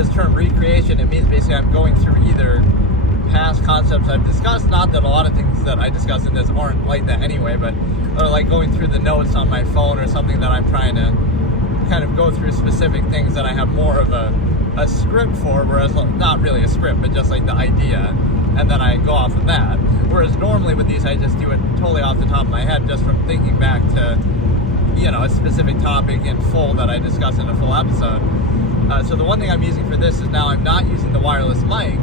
this term recreation, it means basically I'm going through either past concepts I've discussed, not that a lot of things that I discuss in this aren't like that anyway, but or like going through the notes on my phone or something that I'm trying to kind of go through specific things that I have more of a script for, whereas not really a script, but just like the idea, and then I go off of that. Whereas normally with these I just do it totally off the top of my head, just from thinking back to, you know, a specific topic in full that I discuss in a full episode. So the one thing I'm using for this is now I'm not using the wireless mic.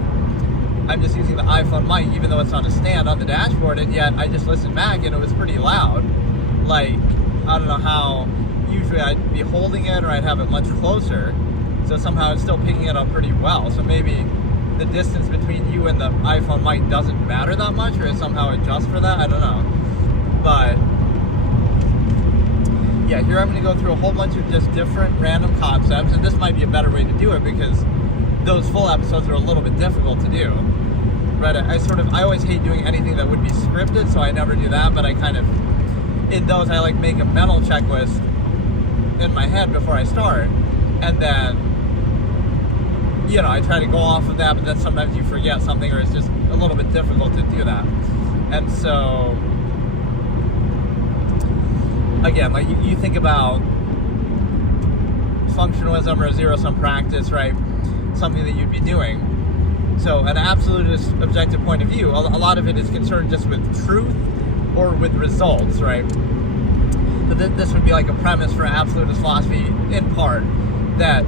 I'm just using the iPhone mic, even though it's on a stand on the dashboard, and yet I just listened back and it was pretty loud. Like, I don't know how, usually I'd be holding it or I'd have it much closer, so somehow it's still picking it up pretty well. So maybe the distance between you and the iPhone mic doesn't matter that much, or it somehow adjusts for that, I don't know. But yeah, here I'm going to go through a whole bunch of just different random concepts, and this might be a better way to do it because those full episodes are a little bit difficult to do. Right? I always hate doing anything that would be scripted, so I never do that, but I kind of, in those, I like make a mental checklist in my head before I start, and then, you know, I try to go off of that, but then sometimes you forget something, or it's just a little bit difficult to do that. And so, again, like you think about functionalism or zero-sum practice, right? Something that you'd be doing. So an absolutist objective point of view, a lot of it is concerned just with truth or with results, right? So this would be like a premise for absolutist philosophy in part, that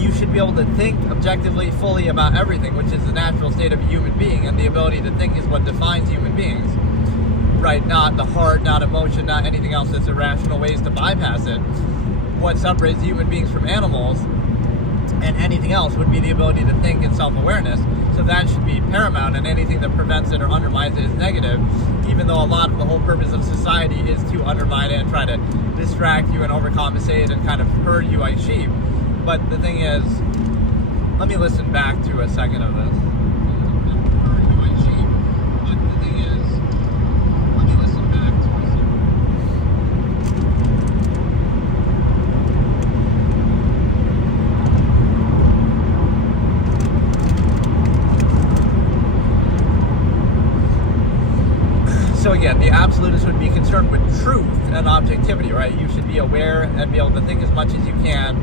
you should be able to think objectively fully about everything, which is the natural state of a human being, and the ability to think is what defines human beings, right? Not the heart, not emotion, not anything else that's irrational ways to bypass it. What separates human beings from animals and anything else would be the ability to think and self-awareness. So that should be paramount, and anything that prevents it or undermines it is negative, even though a lot of the whole purpose of society is to undermine it and try to distract you and overcompensate and kind of herd you like sheep. But the thing is, let me listen back to a second of this. So again, the absolutist would be concerned with truth and objectivity, right? You should be aware and be able to think as much as you can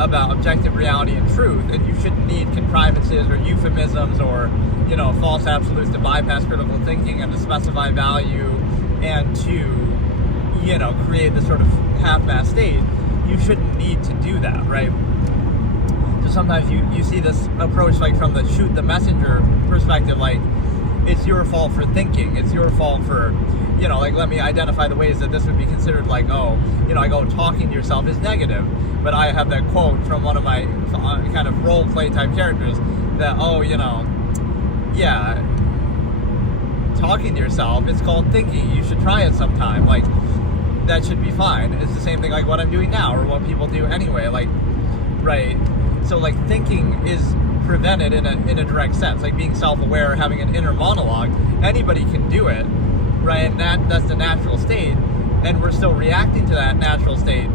about objective reality and truth, and you shouldn't need contrivances or euphemisms or, you know, false absolutes to bypass critical thinking and to specify value and to, you know, create this sort of half-assed state. You shouldn't need to do that, right? So sometimes you see this approach like from the shoot the messenger perspective, like, it's your fault for thinking. It's your fault for, you know, like, let me identify the ways that this would be considered like, oh, you know, I go, talking to yourself is negative. But I have that quote from one of my kind of role play type characters that, oh, you know, yeah, talking to yourself, it's called thinking. You should try it sometime. Like, that should be fine. It's the same thing like what I'm doing now or what people do anyway. Like, right? So, like, thinking is prevented in a direct sense, like being self-aware, having an inner monologue. Anybody can do it, right? And that's the natural state, and we're still reacting to that natural state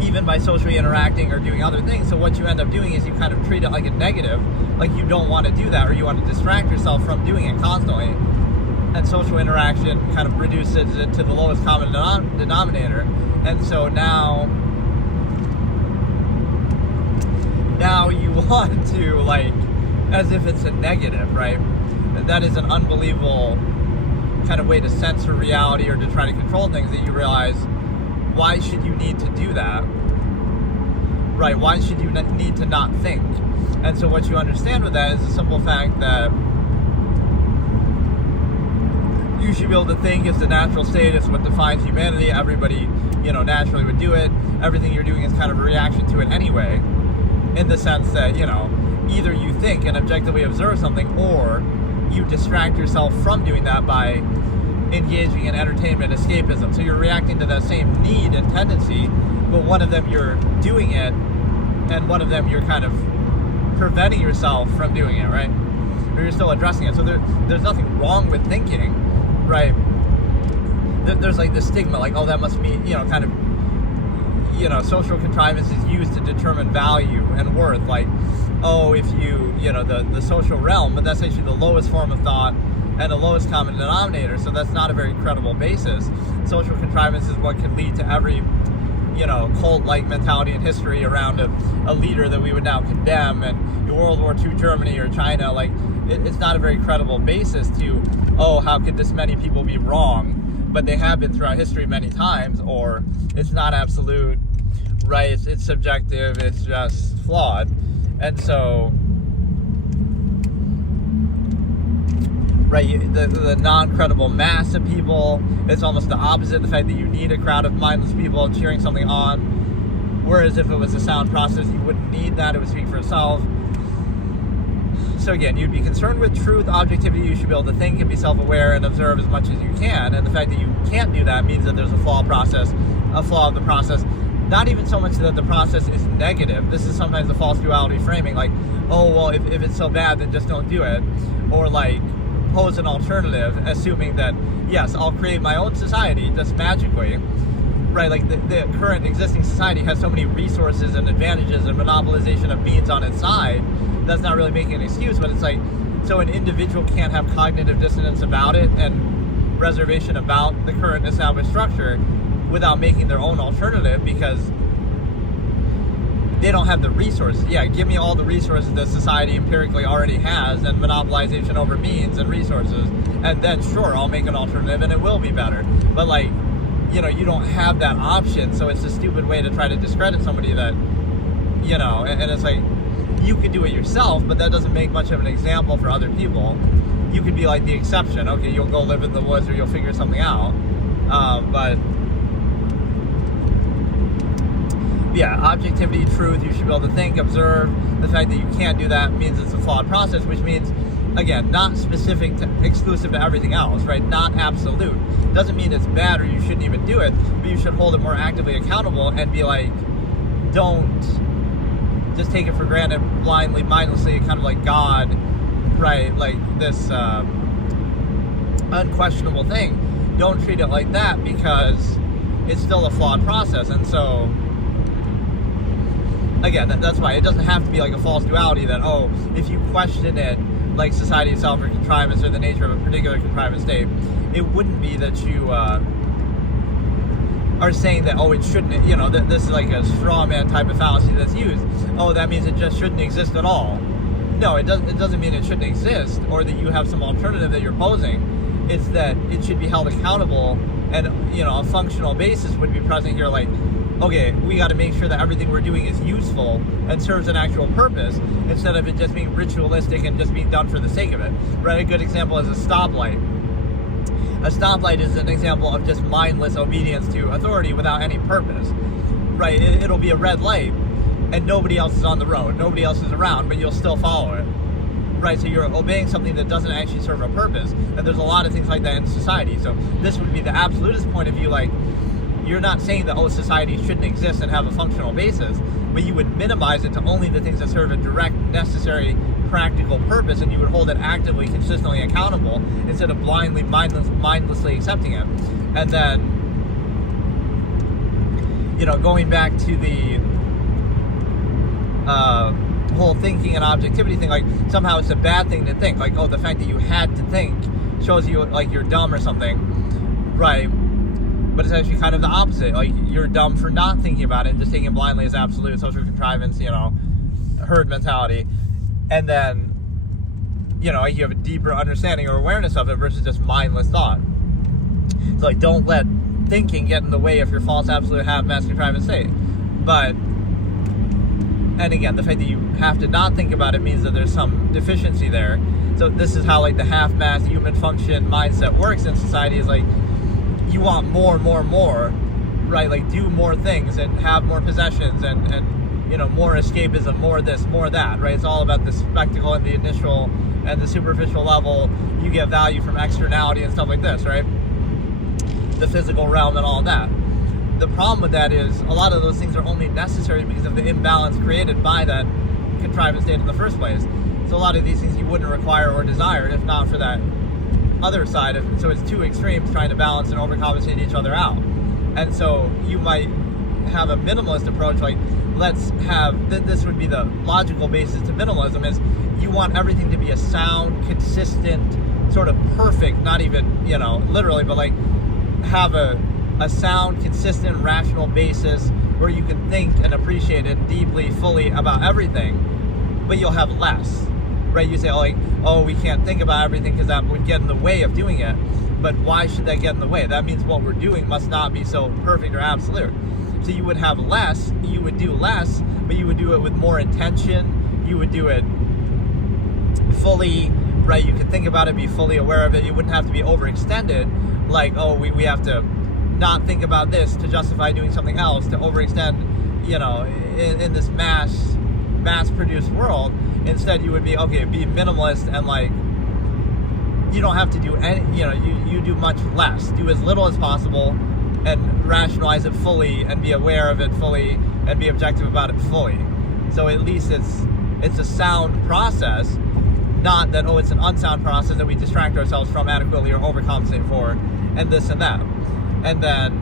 even by socially interacting or doing other things. So what you end up doing is you kind of treat it like a negative, like you don't want to do that, or you want to distract yourself from doing it constantly, and social interaction kind of reduces it to the lowest common denominator. And so now you want to, like, as if it's a negative, right? That is an unbelievable kind of way to censor reality or to try to control things, that you realize, why should you need to do that? Right? Why should you need to not think? And so what you understand with that is the simple fact that you should be able to think. It's the natural state. It's what defines humanity. Everybody, you know, naturally would do it. Everything you're doing is kind of a reaction to it anyway, in the sense that, you know, either you think and objectively observe something, or you distract yourself from doing that by engaging in entertainment, escapism. So you're reacting to that same need and tendency, but one of them you're doing it, and one of them you're kind of preventing yourself from doing it, right? Or you're still addressing it. So there's nothing wrong with thinking, right? There's like this stigma, like, oh, that must be, you know, kind of, social contrivance is used to determine value and worth. Like, oh, if the social realm, but that's actually the lowest form of thought and the lowest common denominator, so that's not a very credible basis. Social contrivance is what can lead to every, cult-like mentality in history around a leader that we would now condemn, and World War II Germany or China. Like, it's not a very credible basis to, oh, how could this many people be wrong? But they have been throughout history many times, or it's not absolute, right? It's subjective, it's just flawed. And so, right, the non-credible mass of people, it's almost the opposite, the fact that you need a crowd of mindless people cheering something on, whereas if it was a sound process, you wouldn't need that, it would speak for itself. So again, you'd be concerned with truth, objectivity. You should be able to think and be self-aware and observe as much as you can. And the fact that you can't do that means that there's a flaw of the process. Not even so much that the process is negative. This is sometimes the false duality framing, like, oh, well, if it's so bad, then just don't do it. Or like, pose an alternative, assuming that, yes, I'll create my own society just magically. Right, like the current existing society has so many resources and advantages and monopolization of means on its side. That's not really making an excuse, but it's like, so an individual can't have cognitive dissonance about it and reservation about the current established structure without making their own alternative, because they don't have the resources. Yeah, give me all the resources that society empirically already has, and monopolization over means and resources, and then sure, I'll make an alternative and it will be better. But like, you don't have that option, so it's a stupid way to try to discredit somebody that, and it's like, you could do it yourself, but that doesn't make much of an example for other people. You could be like the exception. Okay, you'll go live in the woods or you'll figure something out. But yeah, objectivity, truth, you should be able to think, observe. The fact that you can't do that means it's a flawed process, which means, again, not specific to, exclusive to everything else, right? Not absolute. Doesn't mean it's bad or you shouldn't even do it, but you should hold it more actively accountable and be like, don't just take it for granted blindly, mindlessly, kind of like God, right? Like this unquestionable thing. Don't treat it like that, because it's still a flawed process. And so, again, that's why it doesn't have to be like a false duality that, oh, if you question it, like society itself or contrivance or the nature of a particular contrivance state, it wouldn't be that you are saying that, oh, it shouldn't, that this is like a straw man type of fallacy that's used. Oh, that means it just shouldn't exist at all. No, it doesn't mean it shouldn't exist or that you have some alternative that you're posing. It's that it should be held accountable, and, a functional basis would be present here, like, okay, we got to make sure that everything we're doing is useful and serves an actual purpose, instead of it just being ritualistic and just being done for the sake of it, right? A good example is a stoplight. A stoplight is an example of just mindless obedience to authority without any purpose, right? It'll be a red light, and nobody else is on the road, nobody else is around, but you'll still follow it, right? So you're obeying something that doesn't actually serve a purpose, and there's a lot of things like that in society. So this would be the absolutist point of view, like, you're not saying that, oh, society shouldn't exist and have a functional basis, but you would minimize it to only the things that serve a direct, necessary, practical purpose, and you would hold it actively, consistently accountable, instead of blindly, mindlessly accepting it. And then, going back to the whole thinking and objectivity thing, like, somehow it's a bad thing to think, like, oh, the fact that you had to think shows you like you're dumb or something, right? But it's actually kind of the opposite. Like, you're dumb for not thinking about it and just taking it blindly as absolute, social contrivance, herd mentality. And then, you have a deeper understanding or awareness of it versus just mindless thought. So, like, don't let thinking get in the way of your false, absolute, half-mass contrivance state. But, and again, the fact that you have to not think about it means that there's some deficiency there. So this is how, like, the half-mass human function mindset works in society, is like, you want more, right? Like, do more things and have more possessions and more escapism, more this, more that, right? It's all about the spectacle and the initial and the superficial level. You get value from externality and stuff like this, right? The physical realm and all that. The problem with that is a lot of those things are only necessary because of the imbalance created by that contrivance state in the first place. So a lot of these things you wouldn't require or desire if not for that other side of, so it's two extremes trying to balance and overcompensate each other out. And so you might have a minimalist approach, like let's have, this would be the logical basis to minimalism, is you want everything to be a sound, consistent, sort of perfect, not even, literally, but like have a sound, consistent, rational basis where you can think and appreciate it deeply, fully about everything, but you'll have less, right? You say, we can't think about everything because that would get in the way of doing it. But why should that get in the way? That means what we're doing must not be so perfect or absolute. So you would have less, you would do less, but you would do it with more intention. You would do it fully, right? You could think about it, be fully aware of it. You wouldn't have to be overextended, like, we have to not think about this to justify doing something else, to overextend, in this mass-produced world. Instead, you would be, be minimalist and like, you don't have to do any, you do much less. Do as little as possible and rationalize it fully and be aware of it fully and be objective about it fully. So at least it's a sound process, not that, it's an unsound process that we distract ourselves from adequately or overcompensate for and this and that. And then,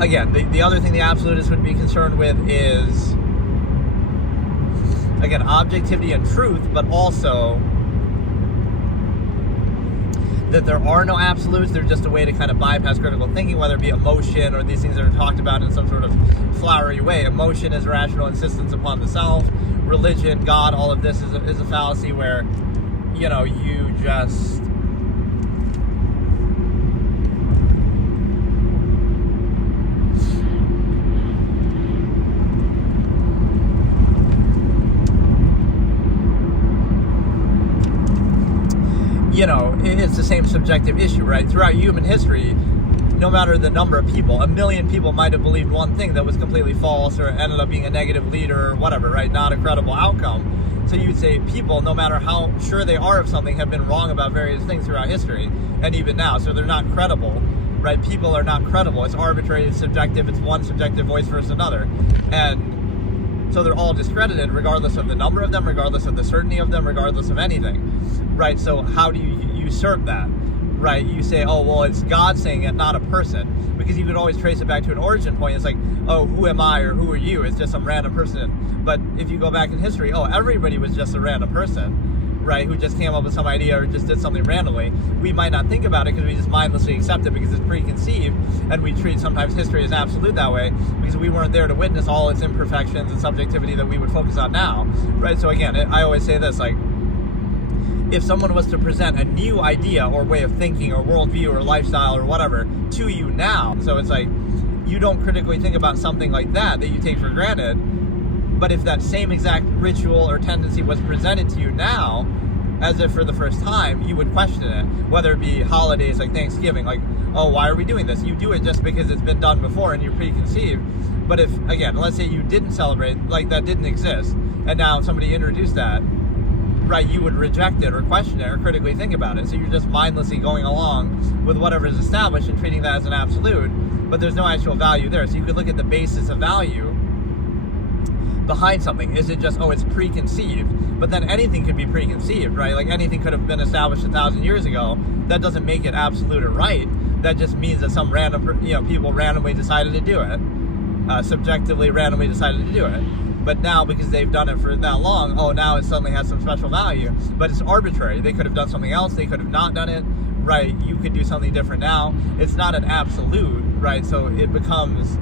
again, the other thing the absolutist would be concerned with is, again, objectivity and truth, but also that there are no absolutes. They're just a way to kind of bypass critical thinking, whether it be emotion or these things that are talked about in some sort of flowery way. Emotion is rational insistence upon the self. Religion, God, all of this is a fallacy where, you just... it's the same subjective issue, right? Throughout human history, no matter the number of people, 1 million people might have believed one thing that was completely false or ended up being a negative leader or whatever, right? Not a credible outcome. So you'd say people, no matter how sure they are of something, have been wrong about various things throughout history and even now. So they're not credible, right? People are not credible. It's arbitrary, it's subjective, it's one subjective voice versus another. And so they're all discredited regardless of the number of them, regardless of the certainty of them, regardless of anything, right? So how do you usurp that, right? You say, it's God saying it, not a person, because you could always trace it back to an origin point. It's like, who am I or who are you? It's just some random person. But if you go back in history, everybody was just a random person, right? Who just came up with some idea or just did something randomly. We might not think about it because we just mindlessly accept it because it's preconceived, and we treat sometimes history as absolute that way because we weren't there to witness all its imperfections and subjectivity that we would focus on now, right? So again, I always say this, like, if someone was to present a new idea or way of thinking or worldview or lifestyle or whatever to you now, so it's like you don't critically think about something like that you take for granted, but if that same exact ritual or tendency was presented to you now, as if for the first time, you would question it, whether it be holidays like Thanksgiving, like, why are we doing this? You do it just because it's been done before and you're preconceived. But if, again, let's say you didn't celebrate, like that didn't exist, and now somebody introduced that, right, you would reject it or question it or critically think about it. So you're just mindlessly going along with whatever is established and treating that as an absolute, but there's no actual value there. So you could look at the basis of value behind something. Is it just, it's preconceived? But then anything could be preconceived, right? Like anything could have been established 1,000 years ago. That doesn't make it absolute or right. That just means that some random, people randomly decided to do it. Subjectively randomly decided to do it. But now, because they've done it for that long, now it suddenly has some special value. But it's arbitrary. They could have done something else. They could have not done it, right? You could do something different now. It's not an absolute, right? So it becomes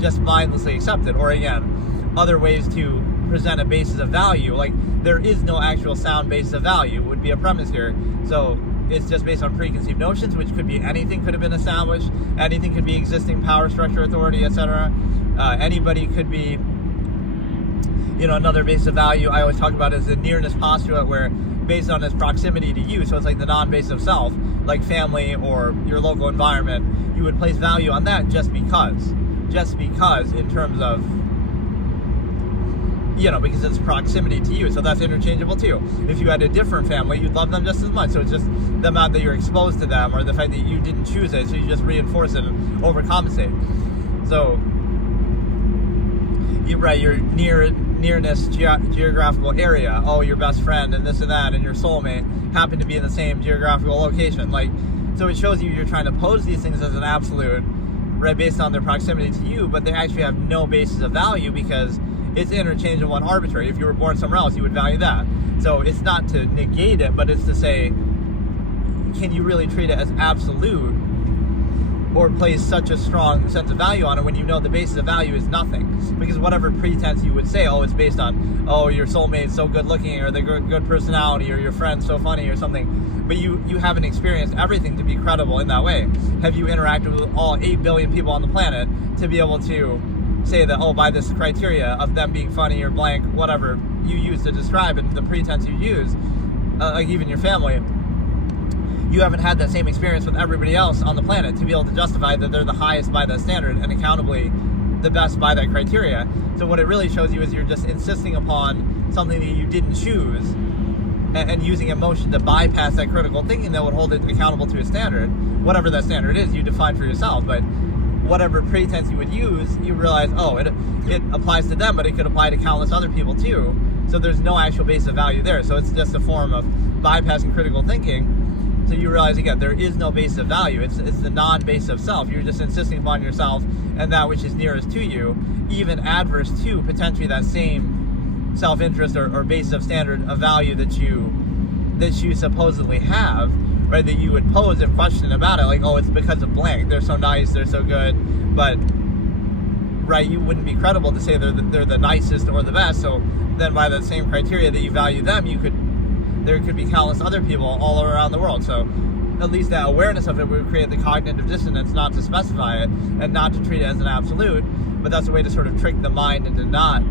just mindlessly accepted. Or again, other ways to present a basis of value, like there is no actual sound basis of value, would be a premise here. So it's just based on preconceived notions, which could be anything could have been established. Anything could be existing power structure, authority, etc. Anybody could be, another basis of value I always talk about is the nearness postulate, where based on its proximity to you, so it's like the non-base of self, like family or your local environment, you would place value on that just because in terms of, because it's proximity to you, so that's interchangeable too. If you had a different family, you'd love them just as much, so it's just the amount that you're exposed to them, or the fact that you didn't choose it, so you just reinforce it and overcompensate. So, your nearness geographical area, your best friend and this and that and your soulmate happen to be in the same geographical location. Like, So it shows you're trying to pose these things as an absolute, right, based on their proximity to you, but they actually have no basis of value because it's interchangeable and arbitrary. If you were born somewhere else, you would value that. So it's not to negate it, but it's to say, can you really treat it as absolute or place such a strong sense of value on it when you know the basis of value is nothing? Because whatever pretense you would say, oh, it's based on, oh, your soulmate's so good looking, or the good personality, or your friend's so funny, or something, but you haven't experienced everything to be credible in that way. Have you interacted with all 8 billion people on the planet to be able to say that, oh, by this criteria of them being funny or blank, whatever you use to describe and the pretense you use, like even your family, you haven't had that same experience with everybody else on the planet to be able to justify that they're the highest by that standard and accountably the best by that criteria. So what it really shows you is you're just insisting upon something that you didn't choose and using emotion to bypass that critical thinking that would hold it accountable to a standard, whatever that standard is you define for yourself. But whatever pretense you would use, you realize, oh, it applies to them, but it could apply to countless other people too. So there's no actual base of value there. So it's just a form of bypassing critical thinking. So you realize, again, there is no base of value. It's the non-base of self. You're just insisting upon yourself and that which is nearest to you, even adverse to potentially that same self-interest or base of standard of value that you supposedly have, right, that you would pose if questioned about it, like, oh, it's because of blank, they're so nice, they're so good, but, right, you wouldn't be credible to say they're the nicest or the best. So then by that same criteria that you value them, there could be countless other people all around the world. So at least that awareness of it would create the cognitive dissonance not to specify it and not to treat it as an absolute. But that's a way to sort of trick the mind into not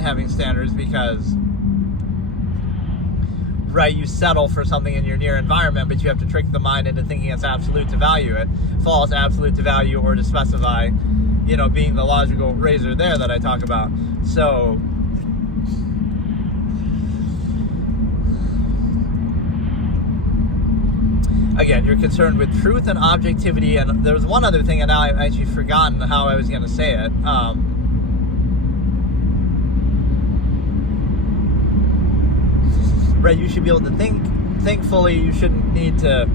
having standards, because, right, you settle for something in your near environment, but you have to trick the mind into thinking it's absolute to value it, false absolute to value or to specify, being the logical razor there that I talk about. So again, you're concerned with truth and objectivity, and there was one other thing, and now I've actually forgotten how I was going to say it. Right, you should be able to think fully. You shouldn't need to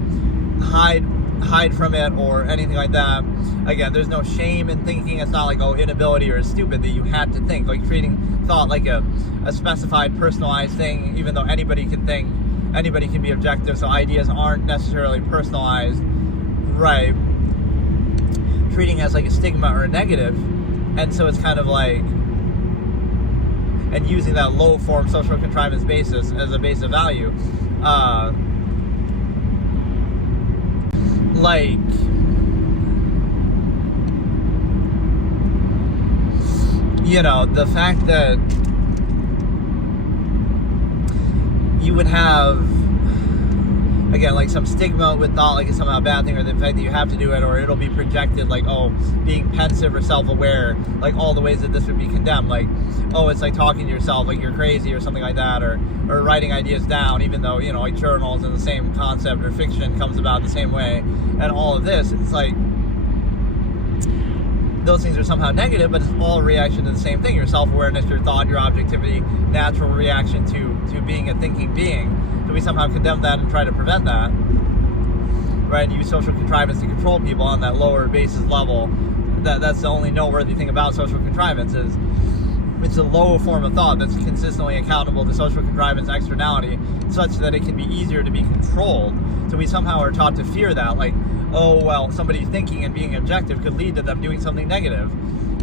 hide from it or anything like that. Again, there's no shame in thinking. It's not like, oh, inability or stupid that you had to think. Like treating thought like a specified, personalized thing, even though anybody can think. Anybody can be objective, so ideas aren't necessarily personalized, right? Treating as like a stigma or a negative, and so it's kind of like, and using that low form social contrivance basis as a base of value, like, the fact that you would have, again, like some stigma with thought like it's somehow a bad thing, or the fact that you have to do it, or it'll be projected like, oh, being pensive or self-aware, like all the ways that this would be condemned, like, oh, it's like talking to yourself like you're crazy or something like that, or writing ideas down, even though, like journals and the same concept, or fiction comes about the same way, and all of this, it's like those things are somehow negative, but it's all a reaction to the same thing. Your self-awareness, your thought, your objectivity, natural reaction to being a thinking being. So we somehow condemn that and try to prevent that, right? And use social contrivance to control people on that lower basis level. That's the only noteworthy thing about social contrivance, is it's a low form of thought that's consistently accountable to social contrivance externality, such that it can be easier to be controlled. So we somehow are taught to fear that, like, oh, well, somebody thinking and being objective could lead to them doing something negative.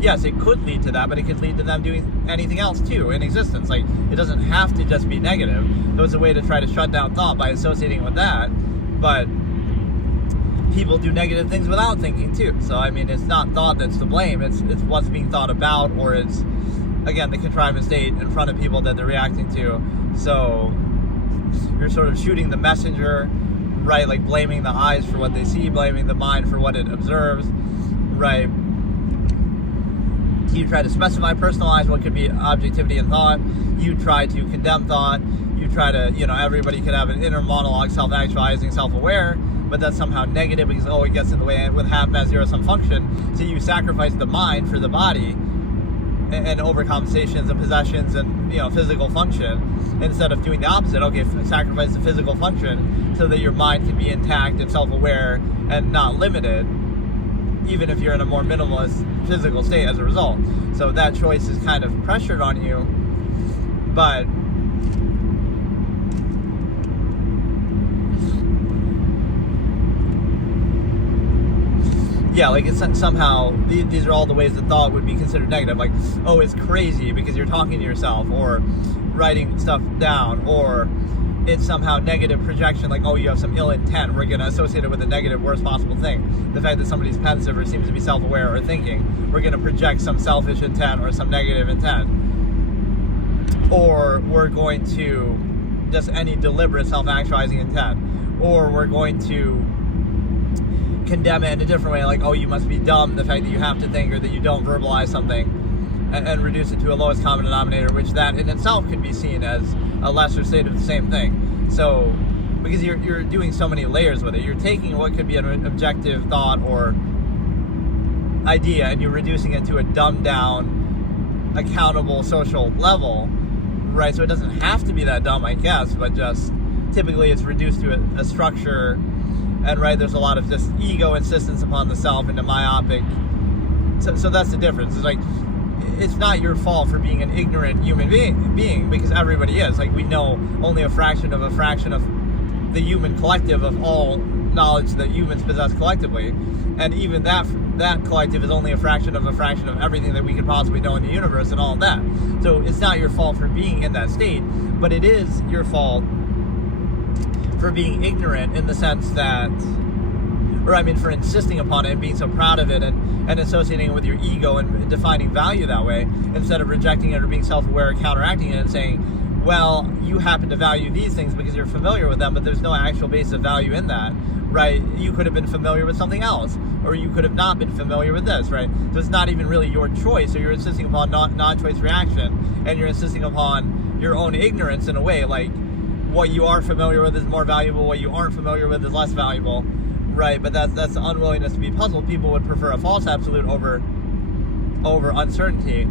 Yes, it could lead to that, but it could lead to them doing anything else too in existence. Like, it doesn't have to just be negative. There's a way to try to shut down thought by associating with that, but people do negative things without thinking too. So, I mean, it's not thought that's to blame, it's what's being thought about, or it's, again, the contrivance state in front of people that they're reacting to. So, you're sort of shooting the messenger, right? Like blaming the eyes for what they see, blaming the mind for what it observes, right? You try to specify, personalize what could be objectivity in thought. You try to condemn thought. You try to, everybody could have an inner monologue, self-actualizing, self-aware, but that's somehow negative because, oh, it gets in the way with half-mass zero-sum function. So you sacrifice the mind for the body, and overcompensations and possessions and, you know, physical function, instead of doing the opposite. Okay, sacrifice the physical function so that your mind can be intact and self-aware and not limited, even if you're in a more minimalist physical state as a result. So that choice is kind of pressured on you, but yeah, like it's somehow, these are all the ways that thought would be considered negative. Like, oh, it's crazy because you're talking to yourself, or writing stuff down, or it's somehow negative projection, like, oh, you have some ill intent. We're going to associate it with a negative, worst possible thing. The fact that somebody's pensive or seems to be self-aware or thinking, we're going to project some selfish intent or some negative intent. Or we're going to just any deliberate self-actualizing intent. Or we're going to condemn it in a different way, like, oh, you must be dumb, the fact that you have to think or that you don't verbalize something, and reduce it to a lowest common denominator, which that in itself could be seen as a lesser state of the same thing. So, because you're doing so many layers with it, you're taking what could be an objective thought or idea and you're reducing it to a dumbed down, accountable social level, right? So it doesn't have to be that dumb, I guess, but just typically it's reduced to a structure. And right, there's a lot of just ego insistence upon the self and the myopic. So that's the difference. It's like, it's not your fault for being an ignorant human being, because everybody is. Like, we know only a fraction of the human collective of all knowledge that humans possess collectively. And even that collective is only a fraction of everything that we could possibly know in the universe and all of that. So it's not your fault for being in that state, but it is your fault for being ignorant, in the sense that, or I mean, for insisting upon it and being so proud of it and associating it with your ego and defining value that way, instead of rejecting it or being self-aware or counteracting it and saying, well, you happen to value these things because you're familiar with them, but there's no actual base of value in that, right? You could have been familiar with something else, or you could have not been familiar with this, right? So it's not even really your choice, so you're insisting upon non-choice reaction, and you're insisting upon your own ignorance in a way, like, what you are familiar with is more valuable, what you aren't familiar with is less valuable, right? But that's the unwillingness to be puzzled. People would prefer a false absolute over uncertainty.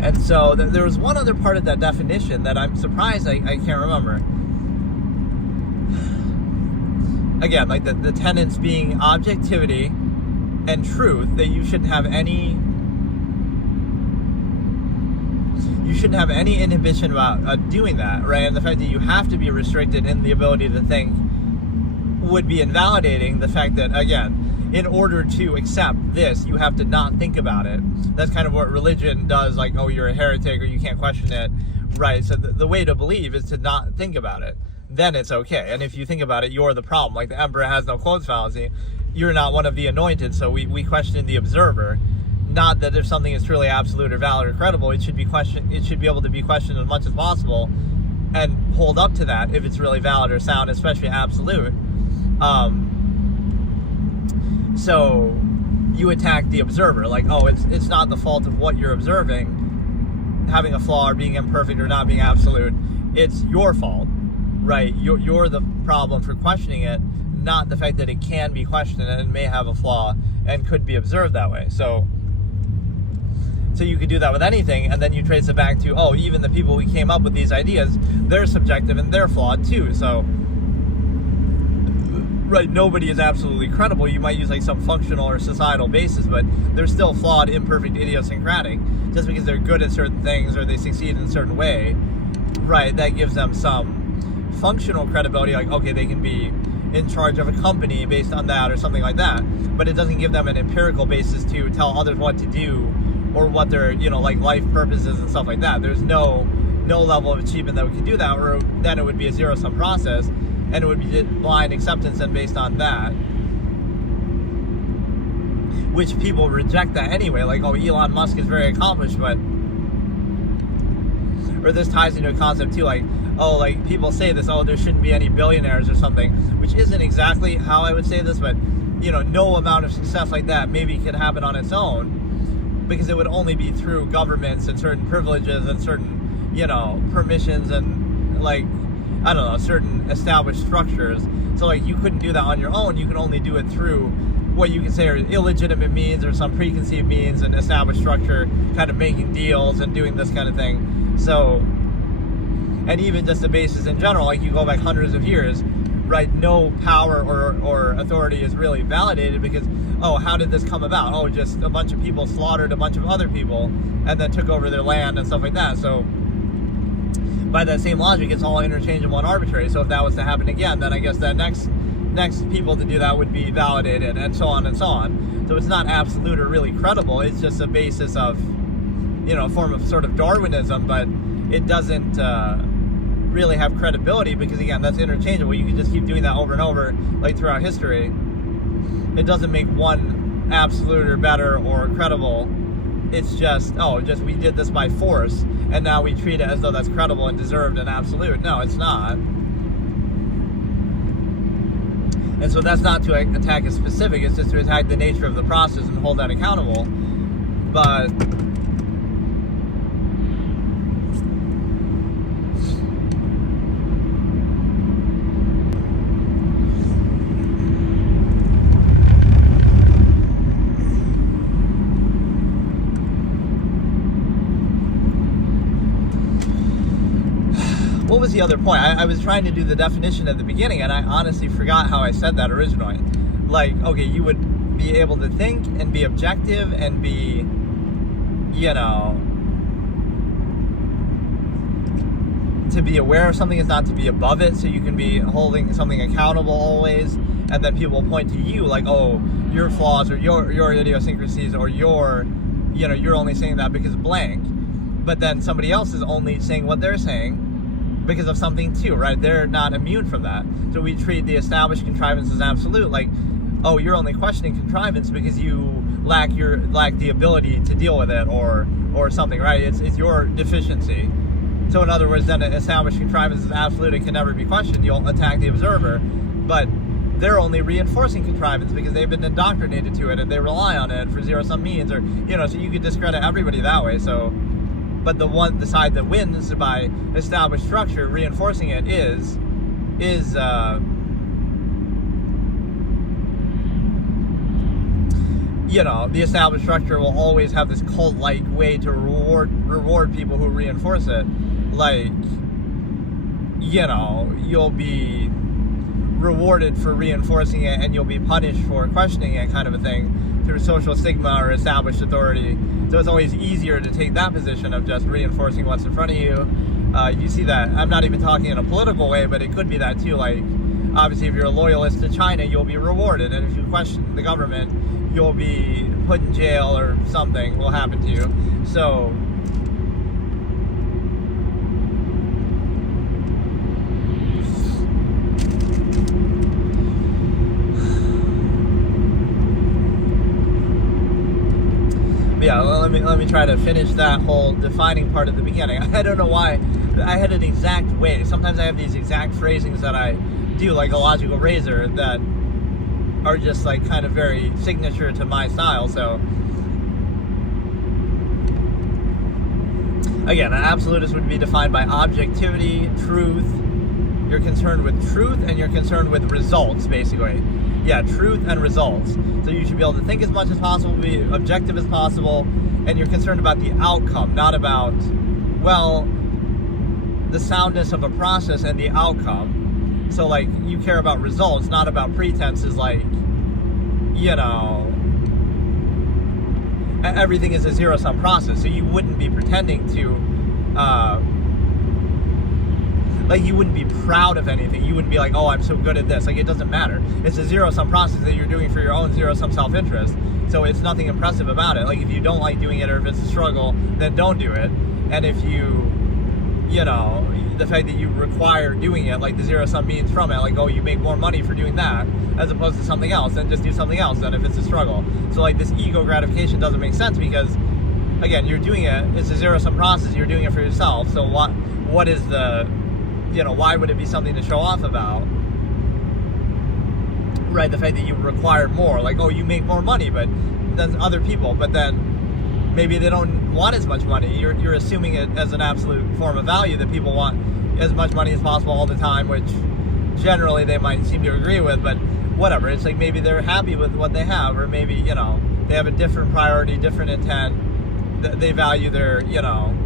And so there was one other part of that definition that I'm surprised I can't remember. Again, like the tenets being objectivity and truth, that you shouldn't have any inhibition about doing that, right? And the fact that you have to be restricted in the ability to think would be invalidating the fact that, again, in order to accept this, you have to not think about it. That's kind of what religion does, like, oh, you're a heretic or you can't question it, right? So the way to believe is to not think about it. Then it's okay. And if you think about it, you're the problem. Like the emperor has no clothes fallacy. You're not one of the anointed, so we question the observer. Not that if something is truly absolute or valid or credible, it should be able to be questioned as much as possible and hold up to that if it's really valid or sound, especially absolute. So you attack the observer, like, oh, it's not the fault of what you're observing, having a flaw or being imperfect or not being absolute. It's your fault, right? You're the problem for questioning it, not the fact that it can be questioned and may have a flaw and could be observed that way. So you could do that with anything, and then you trace it back to, oh, even the people who came up with these ideas, they're subjective and they're flawed too. So, right, nobody is absolutely credible. You might use like some functional or societal basis, but they're still flawed, imperfect, idiosyncratic. Just because they're good at certain things or they succeed in a certain way, right, that gives them some functional credibility, like, okay, they can be in charge of a company based on that or something like that, but it doesn't give them an empirical basis to tell others what to do or what their, like life purposes and stuff like that. There's no level of achievement that we can do that, or then it would be a zero-sum process, and it would be blind acceptance and based on that, which people reject that anyway, like, oh, Elon Musk is very accomplished, but, or this ties into a concept too, like, oh, like people say this, oh, there shouldn't be any billionaires or something, which isn't exactly how I would say this, but, no amount of success like that maybe could happen on its own, because it would only be through governments and certain privileges and certain, permissions and, like, I don't know, certain established structures. So, like, you couldn't do that on your own. You can only do it through what you can say are illegitimate means or some preconceived means and established structure, kind of making deals and doing this kind of thing. So, and even just the basis in general, like you go back hundreds of years, right? No power or authority is really validated because, oh, how did this come about? Oh, just a bunch of people slaughtered a bunch of other people and then took over their land and stuff like that. So by that same logic, it's all interchangeable and arbitrary. So if that was to happen again, then I guess that next people to do that would be validated, and so on and so on. So it's not absolute or really credible. It's just a basis of, a form of sort of Darwinism, but it doesn't really have credibility because, again, that's interchangeable. You can just keep doing that over and over, like throughout history. It doesn't make one absolute or better or credible. It's just, we did this by force, and now we treat it as though that's credible and deserved and absolute. No, it's not. And so that's not to attack a specific, it's just to attack the nature of the process and hold that accountable. But what was the other point? I was trying to do the definition at the beginning, and I honestly forgot how I said that originally. Like, okay, you would be able to think and be objective and be, to be aware of something is not to be above it, so you can be holding something accountable always, and then people will point to you like, oh, your flaws or your idiosyncrasies or you're only saying that because blank. But then somebody else is only saying what they're saying because of something too, right? They're not immune from that. So we treat the established contrivance as absolute, like, oh, you're only questioning contrivance because you lack the ability to deal with it or something, right? It's your deficiency. So in other words, then an established contrivance is absolute, it can never be questioned. You'll attack the observer, but they're only reinforcing contrivance because they've been indoctrinated to it and they rely on it for zero-sum means, or so you could discredit everybody that way. So but the side that wins by established structure, reinforcing it is the established structure will always have this cult-like way to reward people who reinforce it. Like, you'll be rewarded for reinforcing it and you'll be punished for questioning it, kind of a thing, through social stigma or established authority. So it's always easier to take that position of just reinforcing what's in front of you. You see that. I'm not even talking in a political way, but it could be that too. Like, obviously, if you're a loyalist to China, you'll be rewarded. And if you question the government, you'll be put in jail or something will happen to you. So yeah, let me try to finish that whole defining part at the beginning. I don't know why I had an exact way. Sometimes I have these exact phrasings that I do, like a logical razor, that are just like kind of very signature to my style. So again, an absolutist would be defined by objectivity, truth. You're concerned with truth and you're concerned with results, basically. Yeah, truth and results. So you should be able to think as much as possible, be objective as possible, and you're concerned about the outcome, not about, the soundness of a process and the outcome. So, like, you care about results, not about pretenses, like, everything is a zero-sum process, so you wouldn't be pretending to, you wouldn't be proud of anything. You wouldn't be like, oh, I'm so good at this. Like, it doesn't matter. It's a zero-sum process that you're doing for your own zero-sum self-interest. So it's nothing impressive about it. Like, if you don't like doing it or if it's a struggle, then don't do it. And if you, the fact that you require doing it, like the zero-sum means from it, like, oh, you make more money for doing that as opposed to something else, then just do something else then if it's a struggle. So, like, this ego gratification doesn't make sense because, again, you're doing it, it's a zero-sum process, you're doing it for yourself. So what is the... why would it be something to show off about? Right, the fact that you require more. Like, oh, you make more money than other people, but then maybe they don't want as much money. You're assuming it as an absolute form of value that people want as much money as possible all the time, which generally they might seem to agree with, but whatever. It's like maybe they're happy with what they have, or maybe, you know, they have a different priority, different intent. They value their, you know,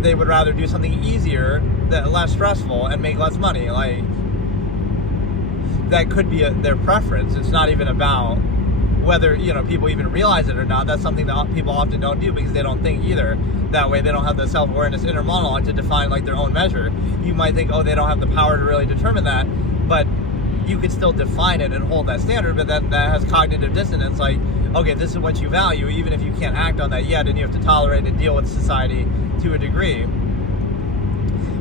they would rather do something easier, that less stressful, and make less money. Like, that could be their preference. It's not even about whether, you know, people even realize it or not. That's something that people often don't do because they don't think either. That way they don't have the self-awareness inner monologue to define like their own measure. You might think, oh, they don't have the power to really determine that, but you could still define it and hold that standard, but then that has cognitive dissonance. Like, okay, this is what you value, even if you can't act on that yet, and you have to tolerate and deal with society to a degree.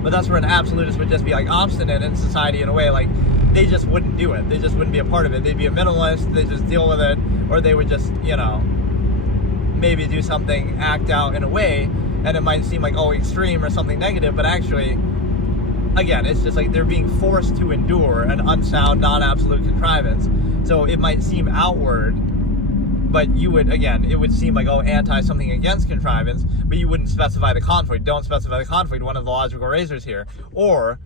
But that's where an absolutist would just be like obstinate in society in a way. Like, they just wouldn't do it. They just wouldn't be a part of it. They'd be a minimalist. They just deal with it, or they would just, you know, maybe do something, act out in a way, and it might seem like, oh, extreme or something negative, but actually, again, it's just like they're being forced to endure an unsound, non-absolute contrivance. So it might seem outward, but you would, again, it would seem like, oh, anti something against contrivance, but you wouldn't specify the conflict. Don't specify the conflict, one of the logical razors here. Or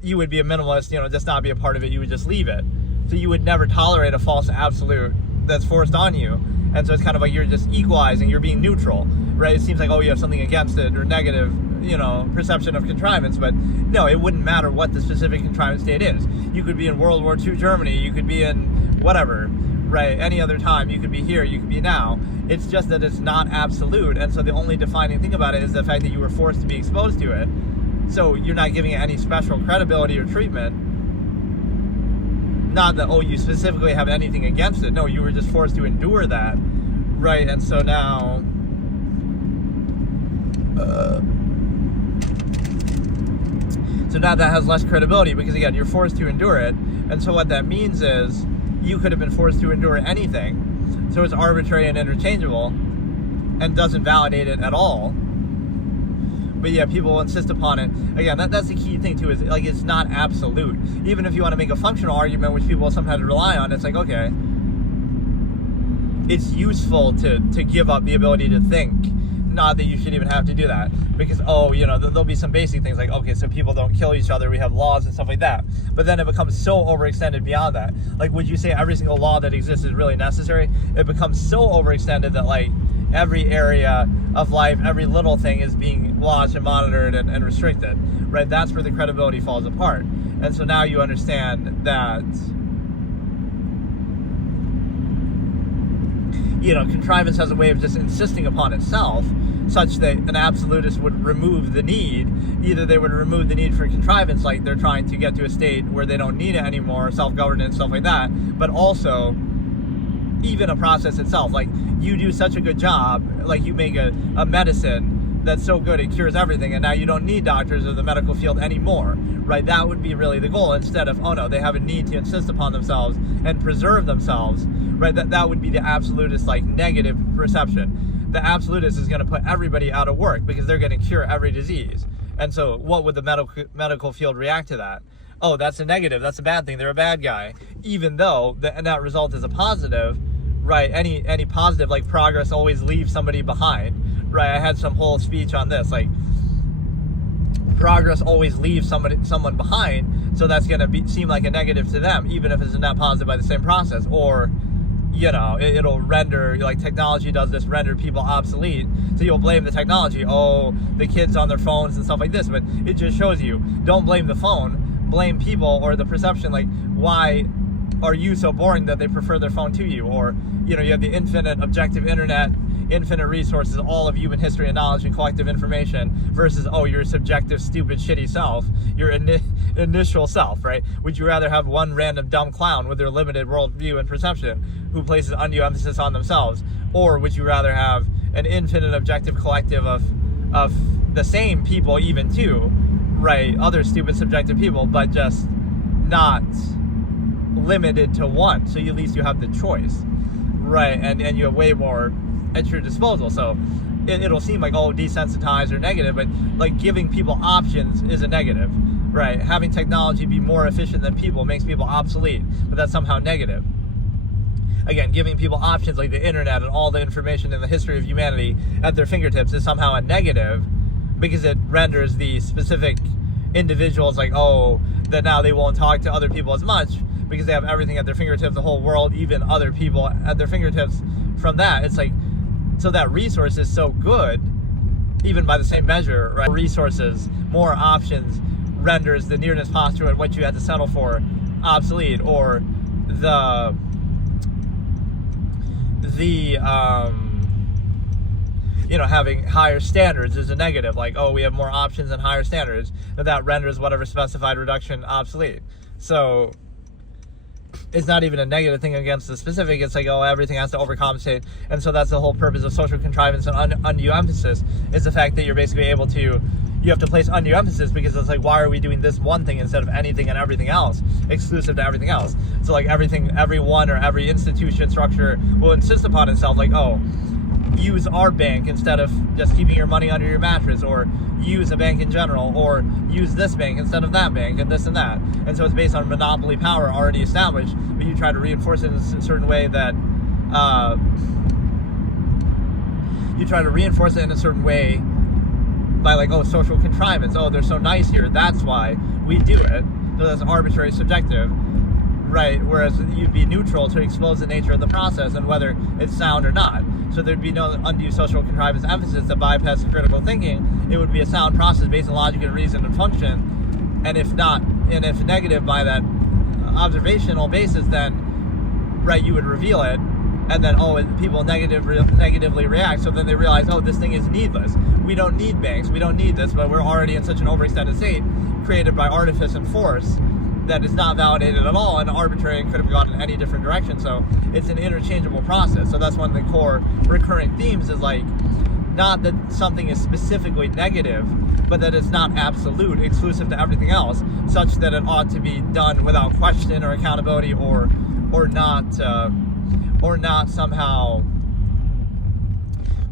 you would be a minimalist, you know, just not be a part of it, you would just leave it. So you would never tolerate a false absolute that's forced on you. And so it's kind of like you're just equalizing, you're being neutral, right? It seems like, oh, you have something against it, or negative, you know, perception of contrivance, but no, it wouldn't matter what the specific contrivance state is. You could be in World War II Germany, you could be in whatever, right, any other time, you could be here, you could be now. It's just that it's not absolute, and so the only defining thing about it is the fact that you were forced to be exposed to it. So you're not giving it any special credibility or treatment. Not that, oh, you specifically have anything against it. No, you were just forced to endure that, right? And so now, that has less credibility because, again, you're forced to endure it. And so what that means is you could have been forced to endure anything. So it's arbitrary and interchangeable and doesn't validate it at all. But yeah, people insist upon it. Again, that's the key thing too, is like, it's not absolute. Even if you want to make a functional argument, which people sometimes rely on, it's like, okay, it's useful to give up the ability to think. Not that you should even have to do that. Because, oh, you know, there'll be some basic things like, okay, so people don't kill each other, we have laws and stuff like that. But then it becomes so overextended beyond that. Like, would you say every single law that exists is really necessary? It becomes so overextended that, like, every area of life, every little thing is being watched and monitored and restricted, right? That's where the credibility falls apart. And so now you understand that, you know, contrivance has a way of just insisting upon itself, such that an absolutist would remove the need. Either they would remove the need for contrivance, like they're trying to get to a state where they don't need it anymore, self-governance, stuff like that, but also even a process itself. Like, you do such a good job, like you make a medicine that's so good it cures everything, and now you don't need doctors or the medical field anymore, right? That would be really the goal, instead of, oh no, they have a need to insist upon themselves and preserve themselves, right? That would be the absolutist, like, negative perception. The absolutist is going to put everybody out of work because they're going to cure every disease. And so what would the medical field react to that? Oh, that's a negative, that's a bad thing, they're a bad guy. Even though the net result is a positive, right? Any positive, like progress always leaves somebody behind, right? I had some whole speech on this, like, progress always leaves someone behind, so that's going to seem like a negative to them, even if it's a net positive by the same process. Or, you know, it'll render, like technology does this, render people obsolete. So you'll blame the technology. Oh, the kids on their phones and stuff like this. But it just shows you, don't blame the phone, blame people or the perception. Like, why are you so boring that they prefer their phone to you? Or, you know, you have the infinite objective internet, infinite resources, all of human history and knowledge and collective information, versus, oh, your subjective, stupid, shitty self, your initial self, right? Would you rather have one random dumb clown with their limited worldview and perception who places undue emphasis on themselves? Or would you rather have an infinite objective collective of the same people, even too, right? Other stupid subjective people, but just not limited to one. So at least you have the choice, right? And you have way more at your disposal. So it'll seem like, oh, desensitized or negative, but like giving people options is a negative, right? Having technology be more efficient than people makes people obsolete, but that's somehow negative. Again, giving people options like the internet and all the information in the history of humanity at their fingertips is somehow a negative, because it renders the specific individuals like, oh, that now they won't talk to other people as much, because they have everything at their fingertips, the whole world, even other people at their fingertips. From that, it's like, so that resource is so good, even by the same measure, right? Resources, more options, renders the nearness posture and what you had to settle for obsolete, or the having higher standards is a negative. Like, oh, we have more options and higher standards, and that renders whatever specified reduction obsolete. So it's not even a negative thing against the specific. It's like, oh, everything has to overcompensate. And so that's the whole purpose of social contrivance and undue emphasis, is the fact that you're basically able to, you have to place undue emphasis, because it's like, why are we doing this one thing instead of anything and everything else, exclusive to everything else? So like everyone or every institution structure will insist upon itself, like, oh, use our bank instead of just keeping your money under your mattress, or use a bank in general, or use this bank instead of that bank, and this and that. And so it's based on monopoly power already established, but you try to reinforce it in a certain way that by like, oh, social contrivance, oh, they're so nice here, that's why we do it. So that's arbitrary, subjective, right? Whereas you'd be neutral to expose the nature of the process and whether it's sound or not. So there'd be no undue social contrivance emphasis that bypasses critical thinking. It would be a sound process based on logic and reason and function. And if negative by that observational basis, then, right, you would reveal it. And then, oh, people negatively react. So then they realize, oh, this thing is needless. We don't need banks. We don't need this. But we're already in such an overextended state, created by artifice and force, that is not validated at all and arbitrary and could have gone in any different direction. So it's an interchangeable process. So that's one of the core recurring themes, is like, not that something is specifically negative, but that it's not absolute, exclusive to everything else, such that it ought to be done without question or accountability, or not somehow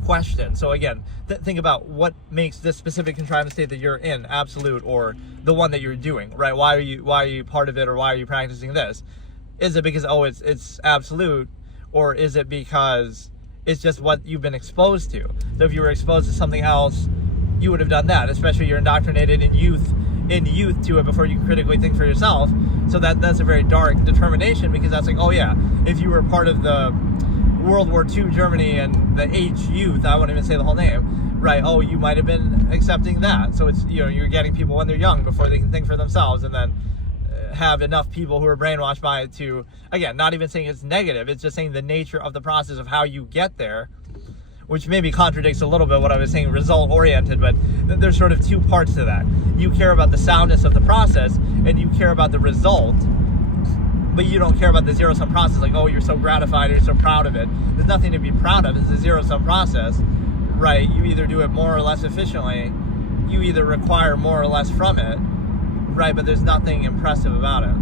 question. So again, think about what makes this specific contrivance state that you're in absolute, or the one that you're doing, right? Why are you part of it, or why are you practicing this? Is it because, oh, it's absolute, or is it because it's just what you've been exposed to? So if you were exposed to something else, you would have done that, especially you're indoctrinated in youth to it before you can critically think for yourself. So that's a very dark determination, because that's like, oh yeah, if you were part of the World War II Germany and the H youth, I won't even say the whole name, right? Oh, you might have been accepting that. So it's, you're getting people when they're young before they can think for themselves, and then have enough people who are brainwashed by it to, again, not even saying it's negative, it's just saying the nature of the process of how you get there, which maybe contradicts a little bit what I was saying, result oriented, but there's sort of two parts to that. You care about the soundness of the process, and you care about the result, but you don't care about the zero-sum process, like, oh, you're so gratified, you're so proud of it. There's nothing to be proud of. It's a zero-sum process, right? You either do it more or less efficiently, you either require more or less from it, right? But there's nothing impressive about it.